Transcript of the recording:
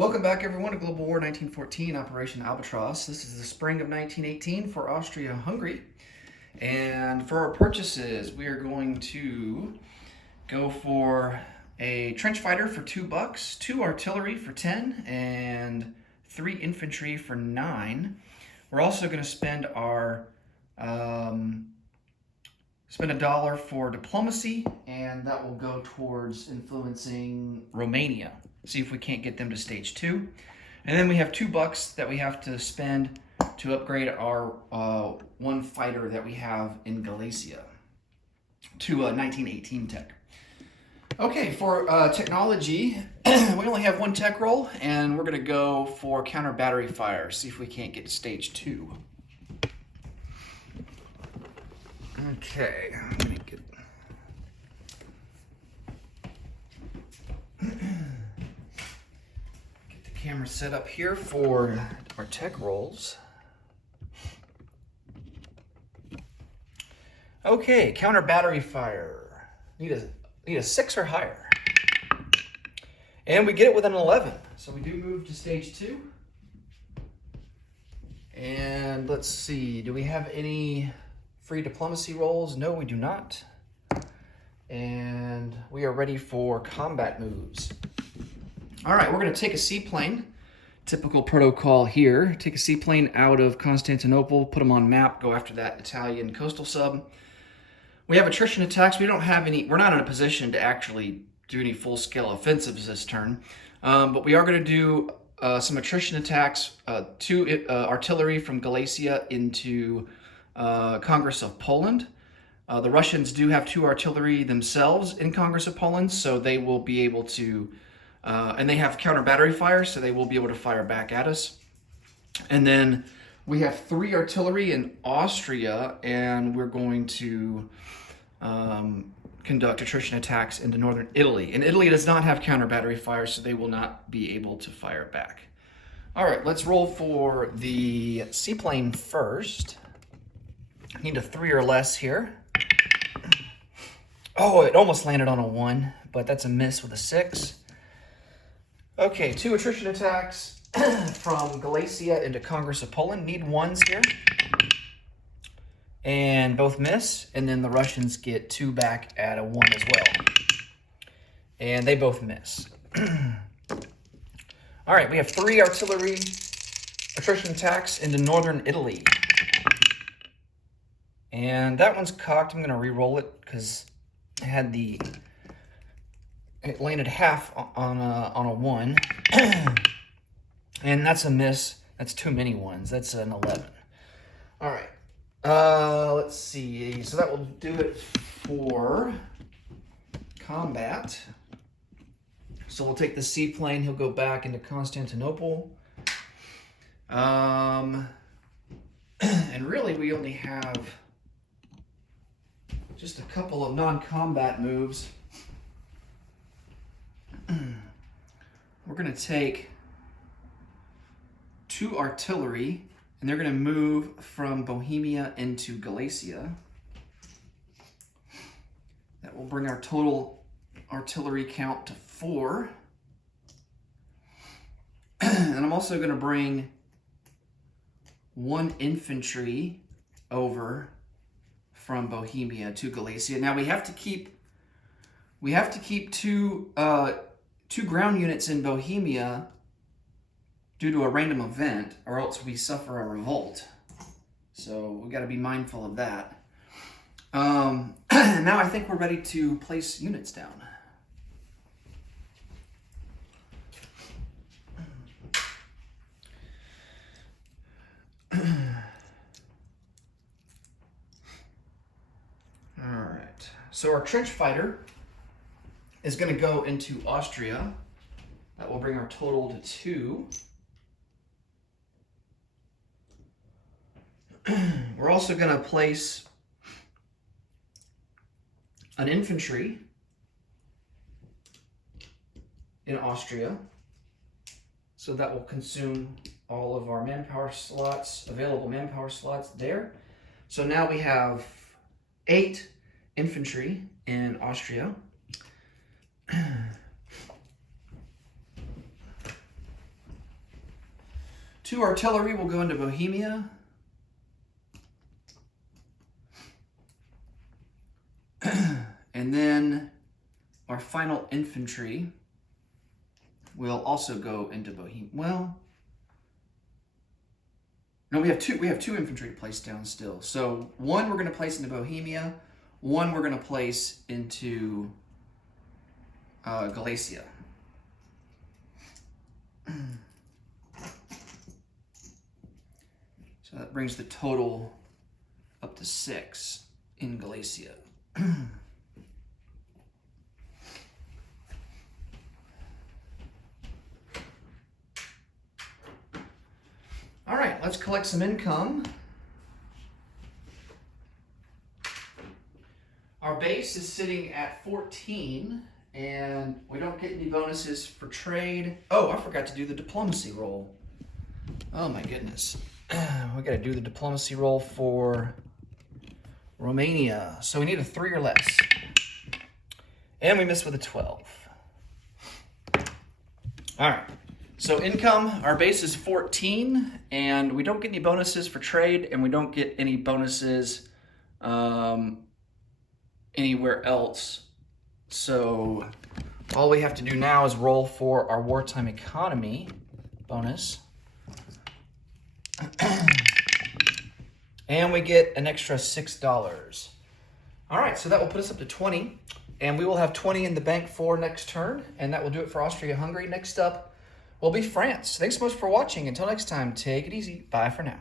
Welcome back, everyone, to Global War 1914, Operation Albatross. This is the spring of 1918 for Austria-Hungary. And for our purchases, we are going to go for a trench fighter for $2, 2 artillery for 10, and 3 infantry for 9. We're also going to spend our spend $1 for diplomacy, and that will go towards influencing Romania. See if we can't get them to stage 2. And then we have $2 that we have to spend to upgrade our one fighter that we have in Galicia to 1918 tech. Okay, for technology, we only have 1 tech roll, and we're going to go for counter battery fire. See if we can't get to stage 2. Okay, I'm going to get... camera set up here for our tech rolls. Okay, counter battery fire. Need a 6 or higher. And we get it with an 11. So we do move to stage 2. And let's see, do we have any free diplomacy rolls? No, we do not. And we are ready for combat moves. All right, we're going to take a seaplane. Typical protocol here. Take a seaplane out of Constantinople, put them on map, go after that Italian coastal sub. We have attrition attacks. We don't have any. We're not in a position to actually do any full-scale offensives this turn, but we are going to do some attrition attacks. 2 artillery from Galicia into Congress of Poland. The Russians do have 2 artillery themselves in Congress of Poland, so they will be able to. And they have counter battery fire, so they will be able to fire back at us. And then we have 3 artillery in Austria, and we're going to conduct attrition attacks into northern Italy. And Italy does not have counter battery fire, so they will not be able to fire back. All right, let's roll for the seaplane first. I need a 3 or less here. Oh, it almost landed on a 1, but that's a miss with a 6. Okay, 2 attrition attacks from Galicia into Congress of Poland. Need 1s here. And both miss. And then the Russians get 2 back at a 1 as well. And they both miss. All right, we have 3 artillery attrition attacks into northern Italy. And that one's cocked. I'm going to re-roll it because I had it landed half on a 1, and that's a miss. That's too many 1s. That's an 11. All right. Let's see. So that will do it for combat. So we'll take the seaplane. He'll go back into Constantinople. And really, we only have just a couple of non-combat moves. We're going to take 2 artillery, and they're going to move from Bohemia into Galicia. That will bring our total artillery count to 4. And I'm also going to bring 1 infantry over from Bohemia to Galicia. Now we have to keep 2 ground units in Bohemia due to a random event, or else we suffer a revolt. So we got to be mindful of that. Now I think we're ready to place units down. All right. So our trench fighter is going to go into Austria. That will bring our total to 2. We're also going to place an infantry in Austria. So that will consume all of our manpower slots, available manpower slots there. So now we have 8 infantry in Austria. 2 artillery will go into Bohemia. And then our final infantry will also go into Bohemia. Well, no, we have two infantry to place down still. So 1 we're going to place into Bohemia, 1 we're going to place into Galicia. So that brings the total up to 6 in Galicia. All right, let's collect some income. Our base is sitting at 14, and we don't get any bonuses for trade. Oh, I forgot to do the diplomacy roll. Oh my goodness. We got to do the diplomacy roll for Romania. So we need a 3 or less. And we missed with a 12. All right. So income, our base is 14, and we don't get any bonuses for trade, and we don't get any bonuses anywhere else. So all we have to do now is roll for our wartime economy bonus. And we get an extra $6. All right, so that will put us up to 20, and we will have 20 in the bank for next turn, and that will do it for Austria-Hungary. Next up will be France. Thanks so much for watching. Until next time, take it easy. Bye for now.